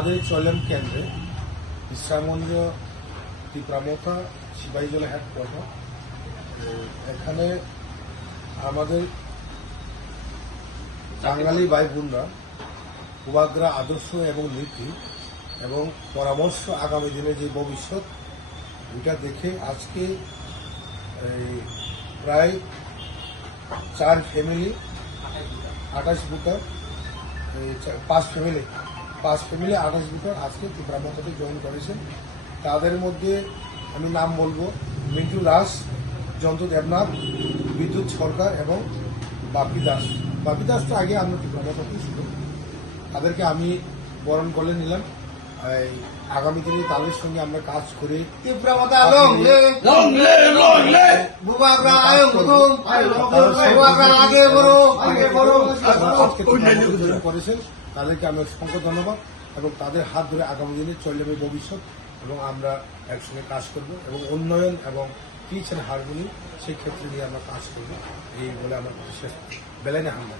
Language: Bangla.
আমাদের চলেম কেন্দ্রে বিশ্রামমন্দির ত্রিপ্রামথা সিপাহীজলা হেডকোয়ার্টার। এখানে আমাদের বাঙালি ভাই বোনরা উপাগ্রা আদর্শ এবং নীতি এবং পরামর্শ আগামী দিনে যে ভবিষ্যৎ এটা দেখে আজকে প্রায় 4 ফ্যামিলি 28 ভোটার 5 ফ্যামিলি 28 ভোটার আজকে ত্রিপ্রামথাতে জয়েন করেছেন। তাদের মধ্যে আমি নাম বলবো মিন্টু দাস, জয়ন্ত দেবনাথ, বিদ্যুৎ সরকার এবং বাপি দাস। বাপি দাস তো আগে আমরা ত্রিপ্রামথাতে ছিল, তাদেরকে আমি বরণ করে নিলাম। আগামী দিনে তাদের সঙ্গে আমরা কাজ করে করেছেন তাদেরকে আমি অসংখ্য ধন্যবাদ এবং তাদের হাত ধরে আগামী দিনে চলবে ভবিষ্যৎ এবং আমরা একসঙ্গে কাজ করব এবং উন্নয়ন এবং পিচ এন্ড হারমোনি সেই ক্ষেত্রে নিয়ে আমরা কাজ করবো এই বলে আমার শেষ বেলাইনে হামলা।